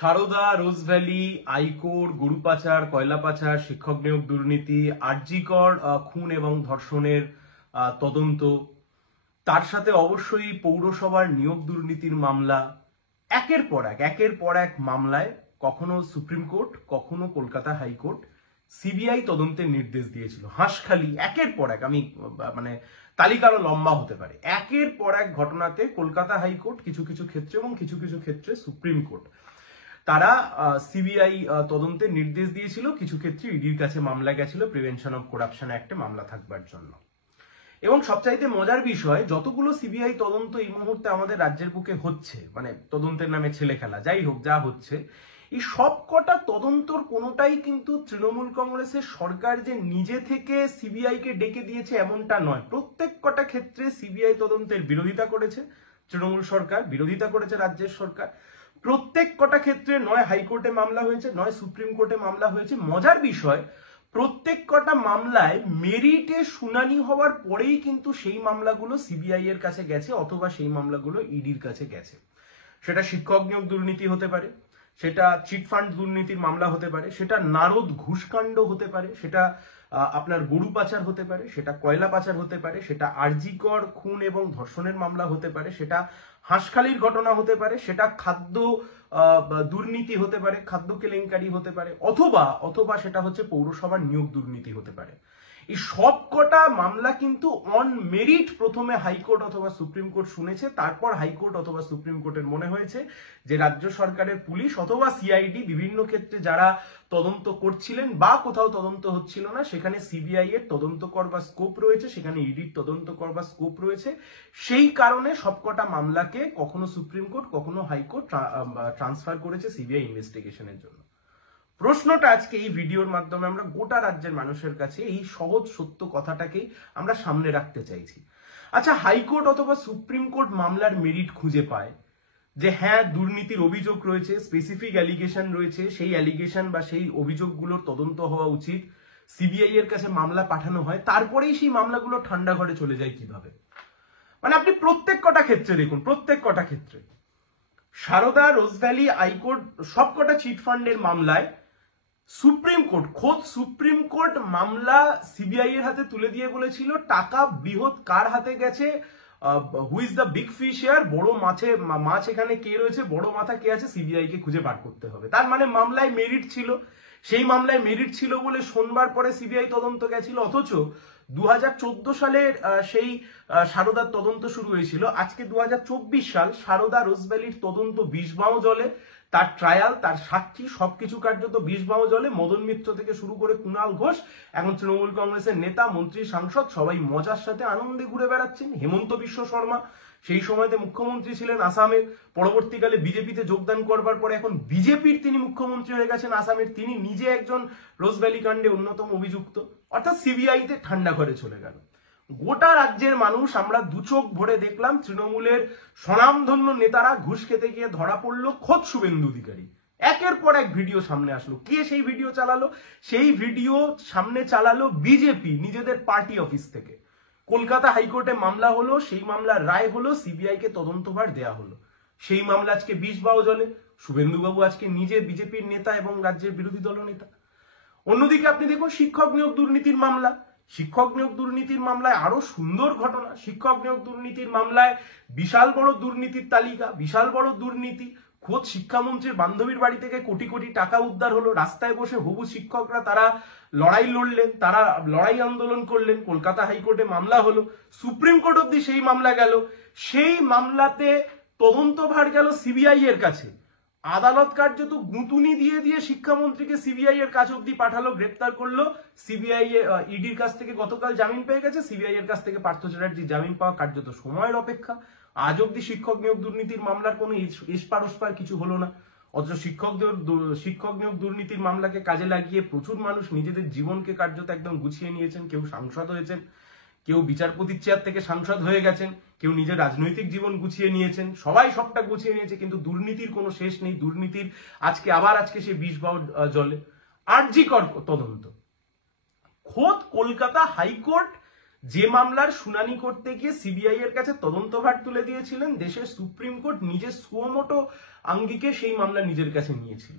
Sarada, Rose Valley, আইকোর, গরু পাচার, কয়লা পাচার, শিক্ষক নিয়োগ দুর্নীতি, আরজিকর খুন এবং ধর্ষণের তদন্ত, তার সাথে অবশ্যই পৌরসভার নিয়োগ দুর্নীতির মামলা, একের পর এক মামলায় কখনো সুপ্রিম কোর্ট, কখনো কলকাতা হাইকোর্ট সিবিআই তদন্তের নির্দেশ দিয়েছিল। হাঁসখালি একের পর এক, আমি মানে তালিকা আরো লম্বা হতে পারে, একের পর এক ঘটনাতে কলকাতা হাইকোর্ট কিছু কিছু ক্ষেত্রে এবং কিছু কিছু ক্ষেত্রে সুপ্রিম কোর্ট তারা সিবিআই তদন্তের নির্দেশ দিয়েছিল। কিছু ক্ষেত্রে ইডির কাছে মামলা গেছিল প্রিভেনশন অফ করাপশন অ্যাক্টে মামলা থাকবার জন্য। এবং সবচাইতে মজার বিষয়, যতগুলো সিবিআই তদন্ত এই মুহূর্তে আমাদের রাজ্যের বুকে হচ্ছে, মানে তদন্তের নামে ছেলে খেলা যাই হোক যা হচ্ছে, এই সব কটা তদন্তর কোনোটাই কিন্তু তৃণমূল কংগ্রেসের সরকার যে নিজে থেকে সিবিআই কে ডেকে দিয়েছে এমনটা নয়। প্রত্যেক কটা ক্ষেত্রে সিবিআই তদন্তের বিরোধিতা করেছে তৃণমূল সরকার, বিরোধিতা করেছে রাজ্যের সরকার। প্রত্যেক কটা ক্ষেত্রে নয় হাইকোর্টে মামলা হয়েছে, নয় সুপ্রিম কোর্টে মামলা হয়েছে। মজার বিষয়, প্রত্যেক কটা মামলায় মেরিটে শুনানি হওয়ার পরেই কিন্তু সেই মামলাগুলো সিবিআই এর কাছে গেছে অথবা সেই মামলাগুলো ইডির কাছে গেছে। সেটা শিক্ষক নিয়োগ দুর্নীতি হতে পারে, সেটা চিটফান্ড দুর্নীতির মামলা হতে পারে, সেটা নারদ ঘুষকাণ্ড হতে পারে, সেটা আপনার গরু পাচার হতে পারে, সেটা কয়লা পাচার হতে পারে, সেটা আরজিকর খুন এবং ধর্ষণের মামলা হতে পারে, সেটা হাঁসখালির ঘটনা হতে পারে, সেটা খাদ্য দুর্নীতি হতে পারে, খাদ্য কেলেঙ্কারি হতে পারে, অথবা সেটা হচ্ছে পৌরসভার নিয়োগ দুর্নীতি হতে পারে। এই সব কটা মামলা কিন্তু অন মেরিট প্রথমে হাইকোর্ট অথবা সুপ্রিম কোর্ট শুনেছে, তারপর হাইকোর্ট অথবা সুপ্রিম কোর্টের মনে হয়েছে যে রাজ্য সরকারের পুলিশ অথবা সিআইডি বিভিন্ন ক্ষেত্রে যারা তদন্ত করছিলেন বা কোথাও তদন্ত হচ্ছিল না সেখানে সিবিআই এর তদন্ত করবার স্কোপ রয়েছে, সেখানে ইডির তদন্ত করবার স্কোপ রয়েছে। সেই কারণে সবকটা মামলাকে কখনো সুপ্রিম কোর্ট কখনো হাইকোর্ট ট্রান্সফার করেছে সিবিআই ইনভেস্টিগেশনের জন্য। প্রশ্নটা আজকে এই ভিডিওর মাধ্যমে আমরা গোটা রাজ্যের মানুষের কাছে এই সহজ সত্য কথাটাকেই আমরা সামনে রাখতে চাইছি। আচ্ছা, হাইকোর্ট অথবা সুপ্রিম কোর্ট মামলার মেরিট খুঁজে পায় যে হ্যাঁ দুর্নীতির অভিযোগ রয়েছে, স্পেসিফিক অ্যালিগেশন রয়েছে, সেই অ্যালিগেশন বা সেই অভিযোগগুলোর তদন্ত হওয়া উচিত, সিবিআই এর কাছে মামলা পাঠানো হয়, তারপরেই সেই মামলাগুলো ঠান্ডা ঘরে চলে যায় কিভাবে? মানে আপনি প্রত্যেক কটা ক্ষেত্রে দেখুন, প্রত্যেক কটা ক্ষেত্রে সারদা, রোজভ্যালি, হাইকোর্ট সবকটা চিটফান্ডের মামলায় খোদ সুপ্রিম কোর্ট মামলা সিবিআই এর হাতে তুলে দিয়ে বলেছিল টাকা বৃহৎ কার হাতে গেছে, who is the big fish here, বড় মাছ এখানে কে রয়েছে, বড় মাথা কে আছে, সিবিআই কে খুঁজে বার করতে হবে। তার মানে মামলায় মেরিট ছিল, সেই মামলায় মেরিট ছিল বলে শোনবার পরে সিবিআই তদন্ত গেছিল। অথচ 2014 সালের সেই সারদার তদন্ত শুরু হয়েছিল, আজকে 2024 সাল, সারদা রোজভ্যালির তদন্ত বিষবাও জলে, তার ট্রায়াল, তার সাক্ষী সবকিছু কার্যত বিষবাও জলে। মদন মিত্র থেকে শুরু করে কুণাল ঘোষ, এখন তৃণমূল কংগ্রেসের নেতা, মন্ত্রী, সাংসদ সবাই মজার সাথে আনন্দে ঘুরে বেড়াচ্ছেন। হেমন্ত বিশ্ব শর্মা সেই সময়তে মুখ্যমন্ত্রী ছিলেন আসামের, পরবর্তীকালে বিজেপিতে যোগদান করবার পরে এখন বিজেপির তিনি মুখ্যমন্ত্রী হয়ে গেছেন আসামের, তিনি নিজে একজন রোজভ্যালি কাণ্ডে অন্যতম অভিযুক্ত। অর্থাৎ সিবিআই তে ঠান্ডা ঘরে চলে গেল। গোটা রাজ্যের মানুষ আমরা দুচোখ ভরে দেখলাম তৃণমূলের স্বনামধন্য নেতারা ঘুষ খেতে গিয়ে ধরা পড়লো খোদ শুভেন্দু অধিকারী। একের পর এক ভিডিও সামনে আসলো। কে সেই ভিডিও চালালো? সেই ভিডিও সামনে চালালো বিজেপি নিজেদের পার্টি অফিস থেকে। কলকাতা হাইকোর্টে মামলা হলো, সেই মামলার রায় হলো, সিবিআই কে তদন্তভার দেয়া হলো। সেই মামলা আজকে বিষবাও জলে। শুভেন্দুবাবু আজকে নিজে বিজেপির নেতা এবং রাজ্যের বিরোধী দলনেতা। অন্যদিকে আপনি দেখুন শিক্ষক নিয়োগ দুর্নীতির মামলা। শিক্ষক নিয়োগ দুর্নীতির মামলায় আরো সুন্দর ঘটনা। শিক্ষক নিয়োগ দুর্নীতির মামলায় বিশাল বড় দুর্নীতির তালিকা, বিশাল বড় দুর্নীতি। খোদ শিক্ষামন্ত্রীর বান্ধবীর বাড়ি থেকে কোটি কোটি টাকা উদ্ধার হলো। রাস্তায় বসে হবু শিক্ষকরা তারা লড়াই লড়লেন, তারা লড়াই আন্দোলন করলেন। কলকাতা হাইকোর্টে মামলা হলো, সুপ্রিম কোর্ট অব্দি সেই মামলা গেল। সেই মামলাতে তদন্তভার গেল সিবিআই এর কাছে। আদালত কার্যত গুঁতুনি দিয়ে দিয়ে শিক্ষামন্ত্রীকে সিবিআই এর কাছে অব্দি পাঠালো, গ্রেপ্তার করলো। সিবিআই ইডির কাছ থেকে গতকাল জামিন পেয়ে গেছে, সিবিআই এর কাছ থেকে পার্থ চ্যাটার্জি জামিন পাওয়া কার্যত সময়ের অপেক্ষা। আজ অব্দি শিক্ষক নিয়োগ দুর্নীতির মামলার কোনো এসপার ওসপার কিছু হলো না। অথচ শিক্ষক নিয়োগ দুর্নীতির মামলাকে কাজে লাগিয়ে প্রচুর মানুষ নিজেদের জীবনকে কার্যত একদম গুছিয়ে নিয়েছেন। কেউ সাংসদ হয়েছেন, কেউ বিচারপতির চেয়ার থেকে সাংসদ হয়ে গেছেন, কেউ নিজের রাজনৈতিক জীবন গুছিয়ে নিয়েছেন, সবাই সবটা গুছিয়ে নিয়েছে। কিন্তু দুর্নীতির কোনো শেষ নেই। দুর্নীতির আজকে সেই বিষবাও জলে। আরজিকর তদন্ত, খোদ কলকাতা হাইকোর্ট যে মামলার শুনানি করতে গিয়ে সিবিআই এর কাছে তদন্তভার তুলে দিয়েছিলেন দেশের সুপ্রিম কোর্ট নিজের সুমোটো আঙ্গিকে সেই মামলা নিজের কাছে নিয়েছিল।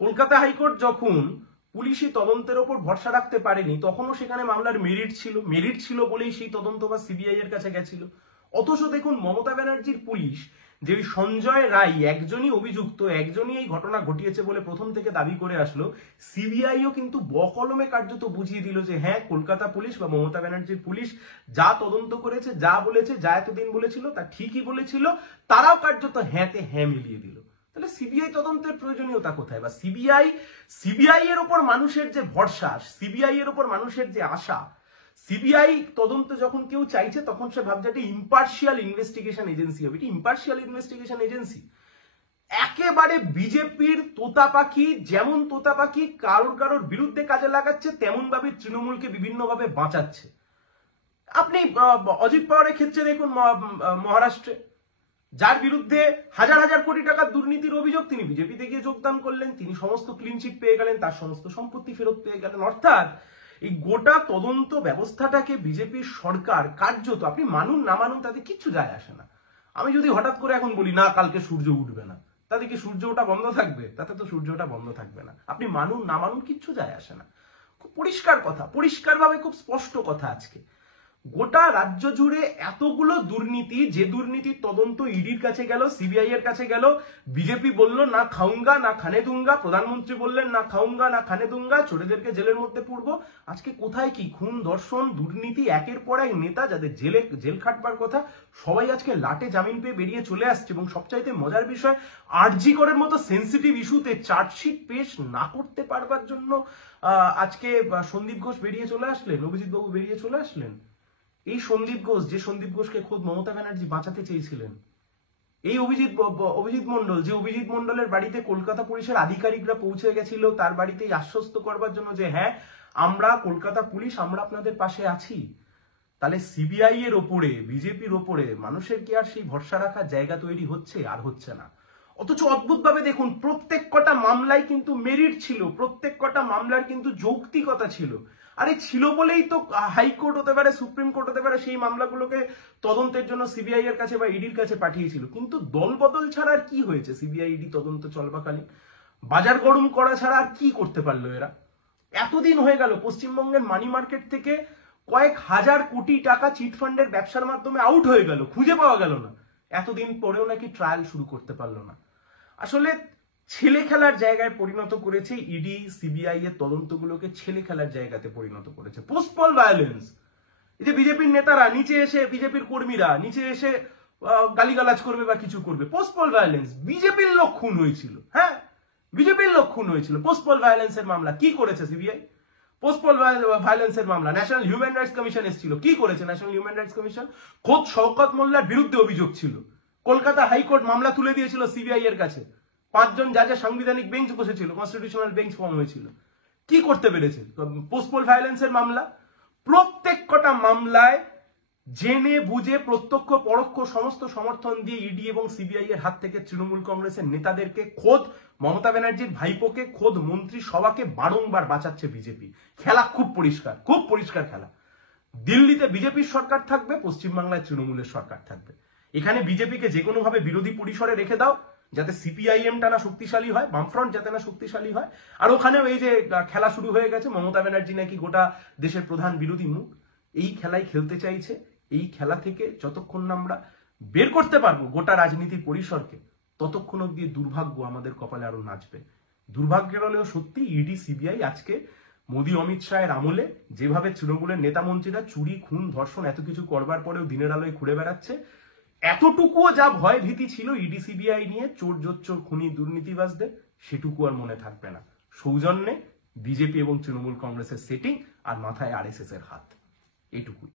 কলকাতা হাইকোর্ট যখন পুলিশি তদন্তের ওপর ভরসা রাখতে পারেনি তখনও সেখানে মামলার মেরিট ছিল বলেই সেই তদন্তভার সিবিআই এর কাছে গেছিল। অথচ দেখুন মমতা ব্যানার্জির পুলিশ যে সঞ্জয় রায় একজনই অভিযুক্ত, একজনই এই ঘটনা ঘটিয়েছে বলে প্রথম থেকে দাবি করে আসলো, সিবিআইও কিন্তু বকলমে কার্যত বুঝিয়ে দিল যে হ্যাঁ কলকাতা পুলিশ বা মমতা ব্যানার্জির পুলিশ যা তদন্ত করেছে, যা বলেছে, যা এতদিন বলেছিল তা ঠিকই বলেছিল, তারাও কার্যত হ্যাঁতে হ্যাঁ মিলিয়ে দিল। তাহলে সিবিআই তদন্তের প্রয়োজনীয়তা কোথায়? বা সিবিআই এর উপর মানুষের যে ভরসা, সিবিআই এর উপর মানুষের যে আশা, সিবিআই তদন্ত যখন কেউ চাইছে তখন সে ভাবছে একটা ইম্পার্শিয়াল ইনভেস্টিগেশন এজেন্সি হবে। এটা ইম্পার্শিয়াল ইনভেস্টিগেশন এজেন্সি একেবারে বিজেপির তোতা পাখি, যেমন তোতা পাখি কারোর বিরুদ্ধে কাজে লাগাচ্ছে তেমন ভাবে তৃণমূলকে বিভিন্ন ভাবে বাঁচাচ্ছে। আপনি অজিত পাওয়ারের ক্ষেত্রে দেখুন, মহারাষ্ট্রে যার বিরুদ্ধে হাজার হাজার কোটি টাকার দুর্নীতির অভিযোগ, তিনি বিজেপিতে গিয়ে যোগদান করলেন, তিনি সমস্ত ক্লিনচিট পেয়ে গেলেন, তার সমস্ত সম্পত্তি ফেরত পেয়ে গেলেন। অর্থাৎ এই গোটা তদন্ত ব্যবস্থাটাকে বিজেপির সরকার কার্যত, আপনি মানুন না মানুন তাতে কিচ্ছু যায় আসে না। আমি যদি হঠাৎ করে এখন বলি না কালকে সূর্য উঠবে না, তাতে কি সূর্য ওঠা বন্ধ থাকবে? তাতে তো সূর্য ওঠা বন্ধ থাকবে না। আপনি মানুন না মানুন কিচ্ছু যায় আসে না। খুব পরিষ্কার কথা, পরিষ্কারভাবে খুব স্পষ্ট কথা। আজকে গোটা রাজ্য জুড়ে এতগুলো দুর্নীতি, যে দুর্নীতির তদন্ত ইডির কাছে গেল, সিবিআই এর কাছে গেল, বিজেপি বলল না খাউঙ্গা না খানে দুঙ্গা, প্রধানমন্ত্রী বললেন না খাউঙ্গা না খানে দুঙ্গা, চোরেদেরকে জেলের মধ্যে পুরবো। আজকে কোথায় কি খুন, ধর্ষণ, দুর্নীতি, একের পর এক নেতা যাদের জেল খাটবার কথা, সবাই আজকে লাটে জামিন পেয়ে বেরিয়ে চলে আসছে। এবং সবচাইতে মজার বিষয়, আরজি করের মতো সেন্সিটিভ ইস্যুতে চার্জশিট পেশ না করতে পারবার জন্য আজকে সন্দীপ ঘোষ বেরিয়ে চলে আসলেন, অভিজিৎ বাবু বেরিয়ে চলে আসলেন। এই সন্দীপ ঘোষ, যে সন্দীপ ঘোষকে খোদ মমতা ব্যানার্জি বাঁচাতে চেয়েছিলেন, এই অভিজিৎ মন্ডল, যে অভিজিৎ মন্ডলের বাড়িতে কলকাতা পুলিশের আধিকারিকরা পৌঁছে গেছিল তার বাড়িতেই আশ্বস্ত করবার জন্য যে হ্যাঁ আমরা কলকাতা পুলিশ, আমরা আপনাদের পাশে আছি। তাহলে সিবিআই এর ওপরে, বিজেপির ওপরে মানুষের কি আর সেই ভরসা রাখার জায়গা তৈরি হচ্ছে? আর হচ্ছে না। অথচ অদ্ভুত ভাবে দেখুন, প্রত্যেক কটা মামলায় কিন্তু মেরিট ছিল, প্রত্যেক কটা মামলার কিন্তু যৌক্তিকতা ছিল। আরে ছিল বলেই তো হাইকোর্ট হতে পারে, সুপ্রিম কোর্ট হতে পারে, সেই মামলাগুলোকে তদন্তের জন্য সিবিআই এর কাছে বা ইডির কাছে পাঠিয়েছিল। কিন্তু দল বদল ছাড়া আর কি হয়েছে? সিবিআই ইডি তদন্ত চলবাকালীন বাজার গরম করা ছাড়া আর কি করতে পারলো এরা? এতদিন হয়ে গেল, পশ্চিমবঙ্গের মানি মার্কেট থেকে কয়েক হাজার কোটি টাকা চিটফান্ডের ব্যবসার মাধ্যমে আউট হয়ে গেল, খুঁজে পাওয়া গেল না। এতদিন পরেও নাকি ট্রায়াল শুরু করতে পারলো না। আসলে ছেলে খেলার জায়গায় পরিণত করেছে ইডি, সিবিআই এর তদন্তগুলোকে ছেলে খেলার জায়গাতে পরিণত করেছে। পোস্টপল ভায়োলেন্স, এই যে বিজেপির নেতারা নিচে এসে, বিজেপির কর্মীরা নিচে এসে গালিগালাজ করবে বা কিছু করবে, পোস্টপল ভায়োলেন্স, বিজেপির লোক খুন হয়েছিল। হ্যাঁ, বিজেপির লোক খুন হয়েছিল। পোস্টপল ভায়োলেন্সের মামলা কি করেছে সিবিআই? পোস্টপল ভায়োলেন্সের মামলা ন্যাশনাল হিউম্যান রাইটস কমিশন এসেছিল, কি করেছে ন্যাশনাল হিউম্যান রাইটস কমিশন? খোদ শওকত মোল্লার বিরুদ্ধে অভিযোগ ছিল, কলকাতা হাইকোর্ট মামলা তুলে দিয়েছিল সিবিআই এর কাছে। 5 জন জাজের সাংবিধানিক বেঞ্চ বসেছিল, কনস্টিটিউশনাল বেঞ্চ ফর্ম হয়েছিল। কি করতে পেরেছে? পোস্টপল ভায়োলেন্সের মামলা, প্রত্যেক কটা মামলায় জেনে বুঝে প্রত্যক্ষ পরোক্ষ সমস্ত সমর্থন দিয়ে ইডি এবং সিবিআই এর হাত থেকে তৃণমূল কংগ্রেসের নেতাদেরকে, খোদ মমতা ব্যানার্জির ভাইপোকে, খোদ মন্ত্রী সভাকে বারংবার বাঁচাচ্ছে বিজেপি। খেলা খুব পরিষ্কার, খুব পরিষ্কার খেলা। দিল্লিতে বিজেপির সরকার থাকবে, পশ্চিমবাংলায় তৃণমূলের সরকার থাকবে। এখানে বিজেপিকে যে কোনো ভাবে বিরোধী পরিসরে রেখে দাও, যাতে সিপিআইএমটা না শক্তিশালী হয়, বামফ্রন্ট যাতে না শক্তিশালী হয়। আর ওখানেও এই যে খেলা শুরু হয়ে গেছে, মমতা ব্যানার্জি নাকি গোটা দেশের প্রধান বিরোধী মুখ, এই খেলাই খেলতে চাইছে। এই খেলা থেকে যতক্ষণ না আমরা বের করতে পারবো গোটা রাজনীতির পরিসরকে, ততক্ষণ অব্দি দুর্ভাগ্য আমাদের কপালে আরো নাচবে। দুর্ভাগ্যের হলেও সত্যি, ইডি সিবিআই আজকে মোদী অমিত শাহের আমলে যেভাবে তৃণমূলের নেতা মন্ত্রীরা চুরি, খুন, ধর্ষণ এত কিছু করবার পরেও দিনের আলোয় ঘুরে বেড়াচ্ছে, এতটুকুও যা ভয় ভীতি ছিল ইডি সিবিআই নিয়ে চোর জোচ্চোর খুনি দুর্নীতিবাজদের, সেটুকু আর মনে থাকবে না। সৌজন্যে বিজেপি এবং তৃণমূল কংগ্রেসের সেটিং, আর মাথায় আরএসএস এর হাত, এটুকুই।